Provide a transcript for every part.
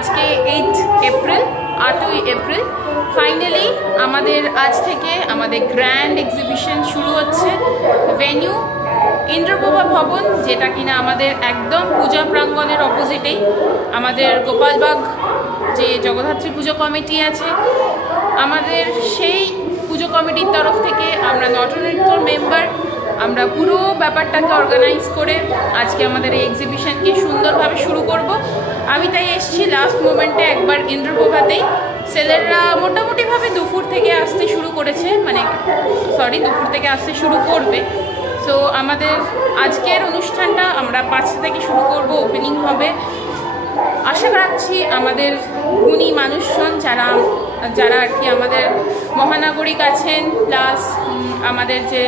আজকে 8 April, 8ই April finally আমাদের আজ থেকে আমাদের গ্র্যান্ড এক্সিবিশন শুরু হচ্ছে। ভেন্যু ইন্দ্রপ্রভা ভবন, যেটা কিনা আমাদের একদম পূজা প্রাঙ্গণের অপোজিটেই। আমাদের গোপালবাগ যে জগদ্ধাত্রী পুজো কমিটি আছে, আমাদের সেই পুজো কমিটির তরফ থেকে আমরা নটনৃত্যর মেম্বার, আমরা পুরো ব্যাপারটাকে অর্গানাইজ করে আজকে আমাদের এই এক্সিবিশনকে সুন্দরভাবে শুরু করব। আমি তাই এসেছি লাস্ট মোমেন্টে একবার ইন্দ্রপ্রভাতেই। সেলাররা মোটামুটিভাবে দুপুর থেকে আসতে শুরু করেছে, দুপুর থেকে আসতে শুরু করবে। সো আমাদের আজকের অনুষ্ঠানটা আমরা 5টা থেকে শুরু করব, ওপেনিং হবে। আশা রাখছি আমাদের গুণী মানুষজন যারা আর কি আমাদের মহানাগরিক আছেন, প্লাস আমাদের যে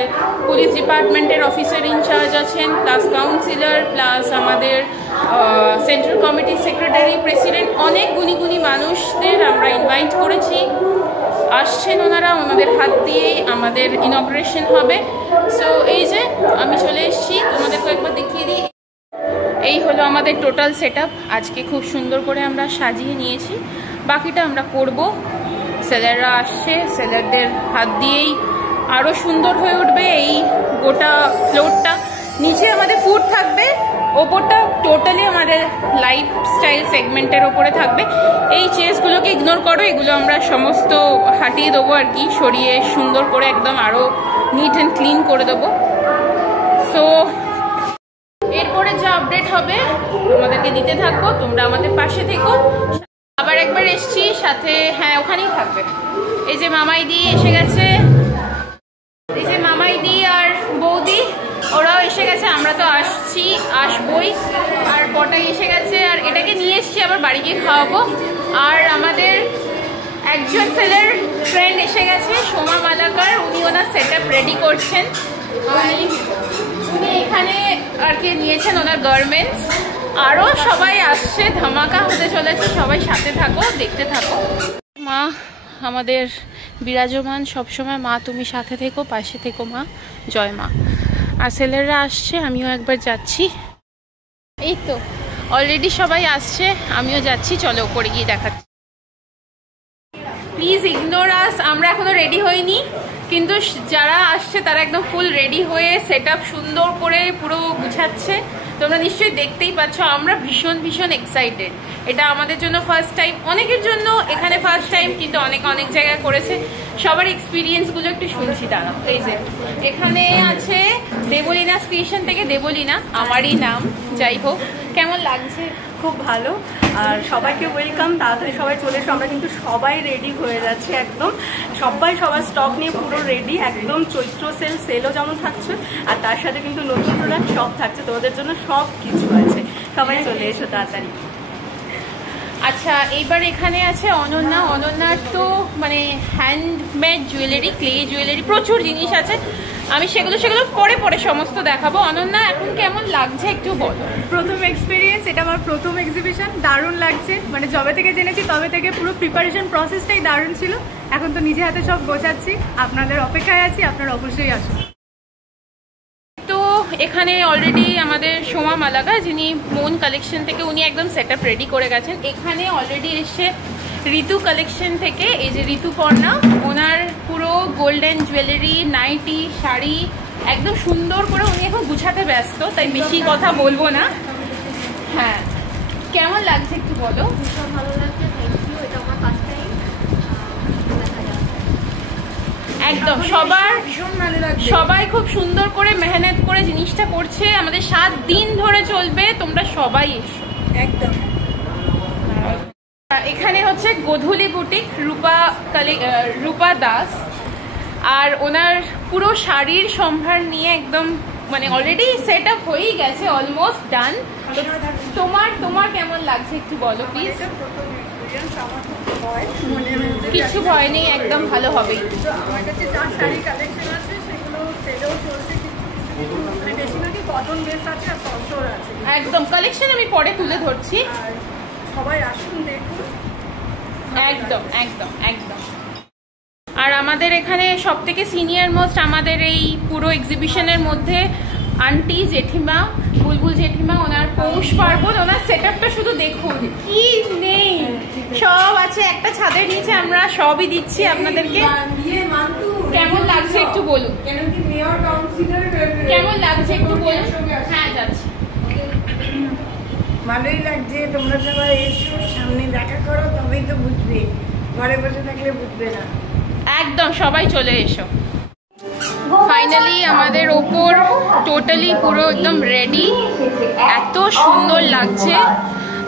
পুলিশ ডিপার্টমেন্টের অফিসার ইনচার্জ আছেন, প্লাস কাউন্সিলর, প্লাস আমাদের সেন্ট্রাল কমিটির সেক্রেটারি, প্রেসিডেন্ট, অনেক গুণী মানুষদের আমরা ইনভাইট করেছি। আসছেন ওনারা, ওনাদের হাত দিয়েই আমাদের ইনঅপারেশন হবে। সো এই যে আমি চলে এসেছি, তোমাদেরকে একবার দেখিয়ে দিই। এই হলো আমাদের টোটাল সেট আপ। আজকে খুব সুন্দর করে আমরা সাজিয়ে নিয়েছি, বাকিটা আমরা করব। সেলাররা আসছে, সেলারদের হাত দিয়েই আরও সুন্দর হয়ে উঠবে এই গোটা ফ্লোরটা। নিচে আমাদের ফুড থাকবে, ওপরটা টোটালি আমাদের লাইফস্টাইল সেগমেন্টের ওপরে থাকবে। এই চেয়ারগুলোকে ইগনোর করো, এগুলো আমরা সমস্ত হাঁটিয়ে দেবো আর কি, সরিয়ে সুন্দর করে একদম আরও নিট অ্যান্ড ক্লিন করে দেবো। সো এরপরে যা আপডেট হবে আমাদেরকে দিতে থাকবো, তোমরা আমাদের পাশে থেকো। আবার একবার এসছি সাথে, হ্যাঁ ওখানেই থাকবে। এই যে মামাইদি এসে গেছে, এই যে মামাইদি আর বৌদি, ওরাও এসে গেছে। আমরা তো আসবই। আর পটাই এসে গেছে, আর এটাকে নিয়ে এসছি আবার বাড়ি গিয়ে খাওয়াবো। আর আমাদের একজন সেলার ফ্রেন্ড এসে গেছে, সোমা মালাকার, উনি ওনার সেট আপ রেডি করছেন। উনি এখানে আর কি নিয়েছেন ওনার গার্মেন্টস। আরও সবাই আসছে, ধামাকা হতে চলেছে, সবাই সাথে থাকো, দেখতে থাকো। মা আমাদের বিরাজমান সবসময়, মা তুমি সাথে থেকো, পাশে থেকো মা, জয় মা। আর সেলাররা আসছে, আমিও একবার যাচ্ছি। এই তো অলরেডি সবাই আসছে, আমিও যাচ্ছি। চলো উপরে গিয়ে দেখাচ্ছি। প্লিজ ইগনোর আস, আমরা এখনো রেডি হইনি, কিন্তু যারা আসছে তারা একদম ফুল রেডি হয়ে সেট আপ সুন্দর করে পুরো গুছাচ্ছে। তোমরা নিশ্চয়ই দেখতেই পাচ্ছ, আমরা ভীষণ এক্সাইটেড। এটা আমাদের জন্য ফার্স্ট টাইম, অনেকের জন্য এখানে ফার্স্ট টাইম, কিন্তু অনেক জায়গায় করেছে। সবার এক্সপিরিয়েন্সগুলো একটু শুনছি দাঁড়াও। এই যে এখানে আছে দেবলীনা ক্রিয়েশন থেকে, দেবলীনা আমারই নাম। যাই হোক, কেমন লাগছে? খুব ভালো, আর সবাইকে ওয়েলকাম। তাড়াতাড়ি সবাই চলে এসো, আমরা কিন্তু সবাই রেডি হয়ে যাচ্ছি একদম। সবার স্টক নিয়ে পুরো রেডি একদম। চৈত্র সেলও যেমন থাকছে, আর তার সাথে কিন্তু নতুন প্রোডাক্ট সব থাকছে, তোমাদের জন্য সব কিছু আছে। সবাই চলে এসো তাড়াতাড়ি। আচ্ছা, এইবার এখানে আছে অনন্যার তো মানে হ্যান্ডমেড জুয়েলারি, ক্লে জুয়েলারি, প্রচুর জিনিস আছে। আমি সেগুলো পরে সমস্ত দেখাবো। অনন্যা, এখন কেমন লাগছে একটু বলো। প্রথম এক্সপিরিয়েন্স, এটা আমার প্রথম এক্সিবিশন, দারুণ লাগছে। মানে যবে থেকে জেনেছি তবে থেকে পুরো প্রিপারেশন প্রসেসটাই দারুণ ছিল। এখন তো নিজে হাতে সব গোছাচ্ছি, আপনাদের অপেক্ষায় আছি, আপনারা অবশ্যই আসুন। তো এখানে অলরেডি আমাদের সোমা মালাকা, যিনি মন কালেকশন থেকে, উনি একদম সেট আপ রেডি করে গেছেন। এখানে অলরেডি এসছে ঋতু কালেকশন থেকে, এই যে ঋতুপর্ণা, ওনার পুরো গোল্ডেন জুয়েলারি, নাইটি, শাড়ি একদম সুন্দর করে উনি এখন গুছাতে ব্যস্ত, তাই বেশি কথা বলবো না। হ্যাঁ, কেমন লাগছে একটু বলো। ভীষণ ভালো লাগছে, থ্যাংক ইউ। এটা আমার ফার্স্ট টাইম। একদম সবাই খুব সুন্দর করে মেহনত করে জিনিসটা করছে। আমাদের 7 দিন ধরে চলবে, তোমরা সবাই এসো একদম। এখানে হচ্ছে গোধূলি বুটিক, রূপা দাস, আর ওনার পুরো শাড়ির সম্ভার নিয়ে একদম মানে অলরেডি সেট আপ হয়েই গেছে, অলমোস্ট ডান। তোমার কেমন লাগছে একটু বলো প্লিজ। কিছু ভয় নেই, একদম ভালো হবেই। আমার কাছে যা শাড়ি কালেকশন আছে সেগুলো সেলেও চলছে, মানে বেশিরভাগই কটন বেস আছে আর তসর আছে। একদম কালেকশন আমি পরে তুলে ধরছি, আর সবাই আসুন দেখুন। একদম। আর আমাদের এখানে সব থেকে সিনিয়র মোস্ট আমাদের এই পুরো এক্সিবিশনের মধ্যে আন্টি জেঠিমা, বুলবুল জেঠিমা, ওনার পৌষ পার্বণ, ওনার সেট আপটা শুধু দেখুন, কি নেই, সব আছে একটা ছাদের নিচে, আমরা সবই দিচ্ছি আপনাদেরকে। কেমন লাগছে একটু বলুন, কেমন লাগছে একটু বলুন। হ্যাঁ যাচ্ছি। ভালোই লাগছে, তোমরা সবাই এসো, সামনে দেখা করো, তবেই তো বুঝবে, ঘরে বসে থাকলে বুঝবে না। একদম সবাই চলে এসো। ফাইনালি আমাদের ওপর টোটালি পুরো একদম রেডি, এত সুন্দর লাগছে।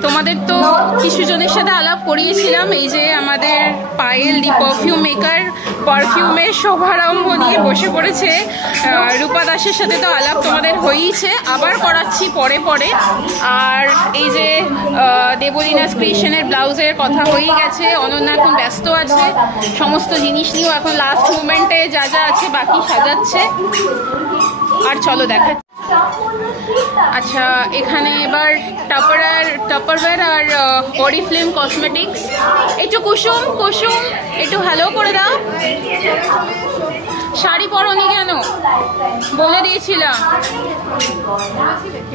তোমাদের তো কিছু জনের সাথে আলাপ করিয়েছিলাম, এই যে আমাদের পায়েল দি পারফিউম মেকার পারফিউমের শুভারম্ভ নিয়ে বসে পড়েছে। রূপা দাসের সাথে তো আলাপ তোমাদের হয়েইছে, আবার করাচ্ছি পরে পরে। আর এই যে দেবলীনা ক্রিয়েশনের ব্লাউজের কথা হয়েই গেছে, অনন্যা এখন ব্যস্ত আছে সমস্ত জিনিস নিয়েও, এখন লাস্ট মুভমেন্টে যা যা আছে বাকি সাজাচ্ছে। আর চলো দেখা। আচ্ছা, এখানে এবার টাপারওয়্যার আর অরিফ্লেম কসমেটিক্স। একটু কুসুম একটু হ্যালো করে দাও। শাড়ি পরনি কেন? বলে দিয়েছিলাম।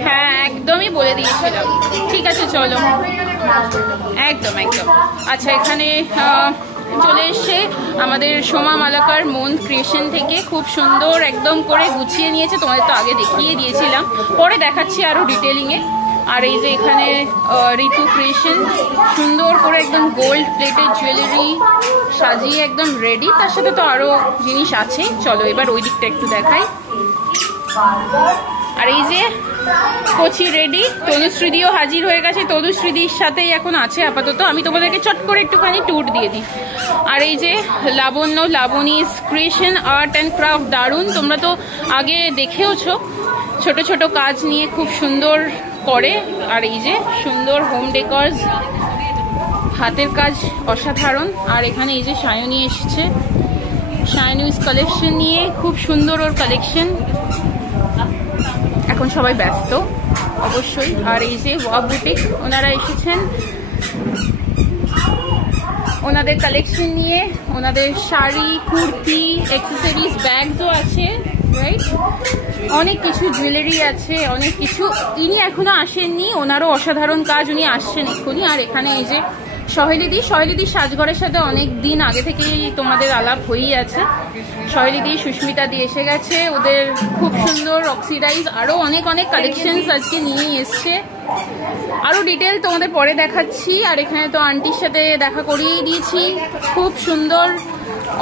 হ্যাঁ একদমই বলে দিয়েছিলাম। ঠিক আছে চলো, একদম। আচ্ছা, এখানে চলে এসছে আমাদের সোমা মালাকার মন ক্রিয়েশন থেকে, খুব সুন্দর একদম করে গুছিয়ে নিয়েছে। তোমাদের তো আগে দেখিয়ে দিয়েছিলাম, পরে দেখাচ্ছি আরো ডিটেলিংয়ে। আর এই যে এখানে ঋতু ক্রিয়েশন, সুন্দর করে একদম গোল্ড প্লেটেড জুয়েলারি সাজিয়ে একদম রেডি। তার সাথে তো আরো জিনিস আছে, চলো এবার ওই দিকটা একটু দেখাই। আর এই যে কোচি রেডি, তনুশ্রীদিও হাজির হয়ে গেছে, তনুশ্রীদির সাথেই এখন আছে আপাতত। আমি তোমাদেরকে চট করে একটুখানি ট্যুর দিয়ে দিই। আর এই যে Labani's creation art and craft, দারুণ, তোমরা তো আগে দেখেওছো, ছোট ছোট কাজ নিয়ে খুব সুন্দর করে। আর এই যে সুন্দর হোম ডেকর্স, হাতের কাজ অসাধারণ। আর এখানে এই যে সায়নী এসছে, সায়নীস কালেকশন নিয়ে, খুব সুন্দর ওর কালেকশন। এখন সবাই ব্যস্ত অবশ্যই। আর এই যে ওয়া বুটিক, ওনারা এসেছেন ওনাদের কালেকশন নিয়ে, ওনাদের শাড়ি, কুর্তি, অ্যাক্সেসরিজ, ব্যাগসও আছে, রাইট, অনেক কিছু, জুয়েলারি আছে, অনেক কিছু। ইনি এখনো আসেননি, ওনারও অসাধারণ কাজ, উনি আসছেন এক্ষুনি। আর এখানে এই যে সহেলিদি সাজঘরের সাথে অনেক দিন আগে থেকেই তোমাদের আলাপ হয়েই আছে। সহেলিদি, সুস্মিতা দিয়ে এসে গেছে, ওদের খুব সুন্দর অক্সিডাইজ আরো অনেক কালেকশনস আজকে নিয়েই এসছে। আরো ডিটেল তোমাদের পরে দেখাচ্ছি। আর এখানে তো আন্টির সাথে দেখা করিয়েই দিয়েছি, খুব সুন্দর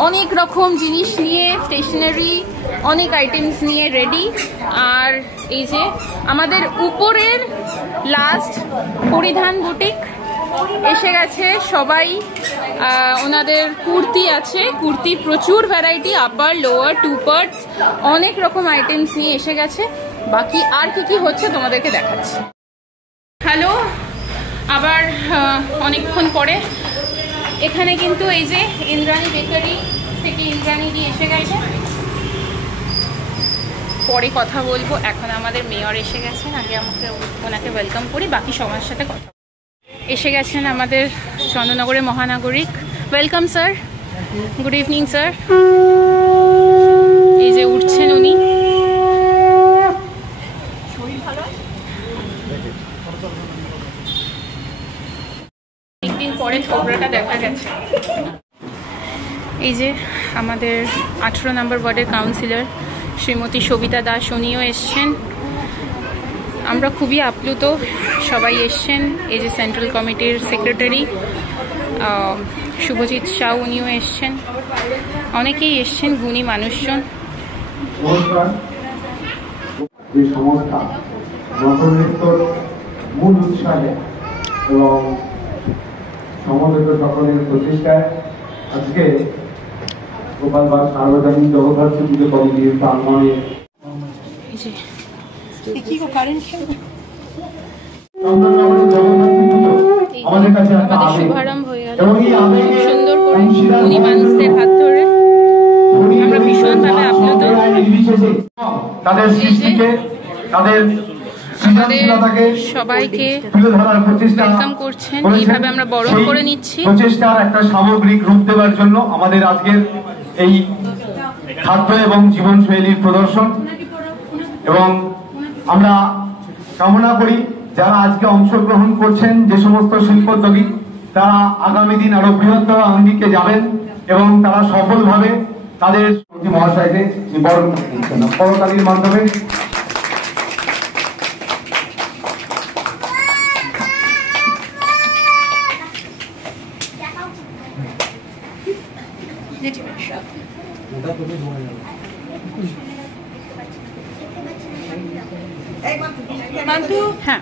অনেক রকম জিনিস নিয়ে, স্টেশনারি অনেক আইটেমস নিয়ে রেডি। আর এই যে আমাদের উপরের লাস্ট পরিধান বুটিক এসে গেছে, সবাই ওনাদের কুর্তি আছে, কুর্তি প্রচুর variety, upper lower two parts, অনেক রকম আইটেমস নিয়ে এসে গেছে। বাকি আর কি হচ্ছে তোমাদেরকে দেখাচ্ছি। হ্যালো, আবার অনেকক্ষণ পরে এখানে কিন্তু এই যে ইন্দ্রাণী বেকারি থেকে ইন্দ্রাণী দিয়ে এসে গেছে, পরে কথা বলবো। এখন আমাদের মেয়র এসে গেছেন, আগে ওনাকে ওয়েলকাম করি, বাকি সবার সাথে কথা। এসে গেছেন আমাদের চন্দননগরের মহানাগরিক, welcome sir, good evening sir. এই যে উঠছেন উনি, অনেকদিন পরে ছোকরাটা দেখা গেছে। এই যে আমাদের 18 নম্বর ওয়ার্ডের কাউন্সিলর শ্রীমতী সবিতা দাস, উনিও এসছেন। আমরা খুবই আপ্লুত, সবাই এসছেন। এই যে সেন্ট্রাল কমিটির সেক্রেটারি শুভজিৎ শাহ, উনিও এসছেন, অনেকেই এসছেন, গুণী মানুষজন। মূল উৎসাহে এবং সমবেত সকলের প্রচেষ্টায় আজকে গোপালবাগ সার্বজনীন জগদ্ধাত্রী পুজো কমিটির প্রাঙ্গণে আমাদের শুভারম্ভ হয়ে গেল সুন্দর করে, গুণী মানুষদের হাত ধরে। আমরা ভীষণভাবে আপ্লুত। তাদের সৃষ্টিকে, তাদের সবাইকে ওয়েলকাম করছেন, এইভাবে আমরা বরণ করে নিচ্ছি। প্রচেষ্টার একটা সামগ্রিক রূপ দেওয়ার জন্য আমাদের আজকের এই খাদ্য এবং জীবনশৈলীর প্রদর্শন এবং আমরা কামনা করি যারা আজকে অংশগ্রহণ করছেন যে সমস্ত শিল্পোদ্যোগী তারা আগামী দিন আরো বৃহত্তর আঙ্গিকে যাবেন এবং তারা সফলভাবে তাদের মহাশয়কে বরণ করে দিচ্ছেন করতালির মাধ্যমে। হ্যাঁ,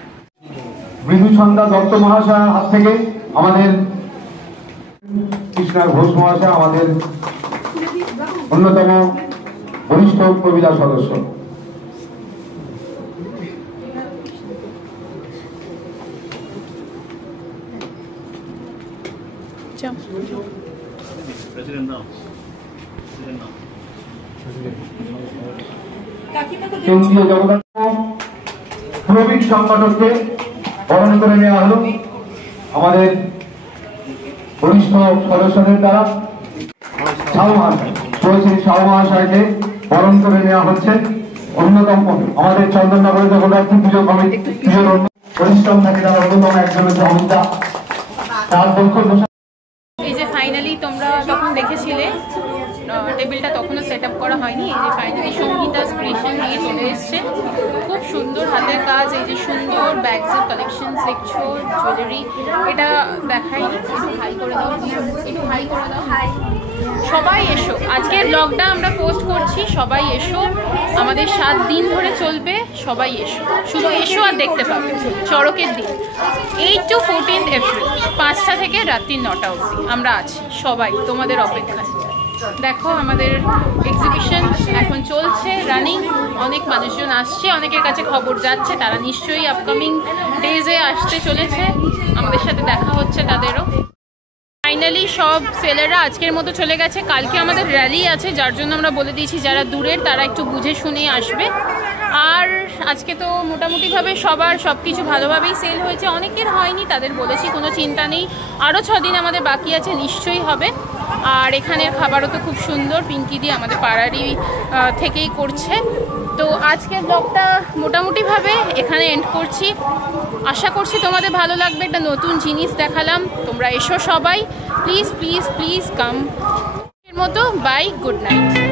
মৃদু সন্ধ্যা দত্ত মহাশয়ের হাত থেকে আমাদের কৃষ্ণা ঘোষ মহাশয় আমাদের অন্যতম বরিষ্ঠ কবিতা সদস্য। কেন্দ্রীয় জগন্নাথ প্রবীণ সংগঠনকে বরণ করে নেওয়া হল আমাদের বরিষ্ঠ সদস্যদের দ্বারা। শাহ মহাশয় শাহ মহাশয়কে বরণ করে নেওয়া হচ্ছে অন্যতম আমাদের চন্দননগরের জগন্নাথী পুজো কমিটির পরিশ্রম থাকে তারা অন্যতম একজন হচ্ছে অমিতা। তার দক্ষ এই যে ফাইনালি তোমরা যখন দেখেছিলে টেবিলটা তখনও সেট আপ করা হয়নি। এই যে ফাইনালি সঙ্গীতা ক্রিয়েশন নিয়ে চলে এসছে, খুব সুন্দর হাতের কাজ, এই যে সুন্দর ব্যাগসের কালেকশন দেখছো, জুয়েলারি, এটা দেখাইনি। একটু হাই করে দাও, একটু হাই করে দাও। সবাই এসো, আজকের ব্লগটা আমরা পোস্ট করছি, সবাই এসো, আমাদের 7 দিন ধরে চলবে, সবাই এসো, শুধু এসো আর দেখতে পাবে। চড়কের দিন 8 to 14 এপ্রিল 5টা থেকে রাত্রি 9টা অবধি আমরা আছি, সবাই তোমাদের অপেক্ষায়। দেখো আমাদের এক্সিবিশন এখন চলছে, রানিং, অনেক মানুষজন আসছে, অনেকের কাছে খবর যাচ্ছে, তারা নিশ্চয়ই আপকামিং ডেজে আসতে চলেছে, আমাদের সাথে দেখা হচ্ছে তাদেরও। ফাইনালি সব সেলাররা আজকের মতো চলে গেছে, কালকে আমাদের র্যালি আছে, যার জন্য আমরা বলে দিয়েছি যারা দূরের তারা একটু বুঝে শুনে আসবে। আর আজকে তো মোটামুটিভাবে সবার সব কিছু ভালোভাবেই সেল হয়েছে, অনেকের হয়নি তাদের বলেছি কোনো চিন্তা নেই, আরও 6 দিন আমাদের বাকি আছে, নিশ্চয়ই হবে। আর এখানের খাবারও তো খুব সুন্দর, পিঙ্কি দিয়ে আমাদের পাড়ারই থেকেই করছে। তো আজকের ব্লগটা মোটামুটিভাবে এখানে এন্ড করছি, আশা করছি তোমাদের ভালো লাগবে, একটা নতুন জিনিস দেখালাম, তোমরা এসো সবাই, প্লিজ প্লিজ প্লিজ কাম। এর মতো বাই, গুড নাইট।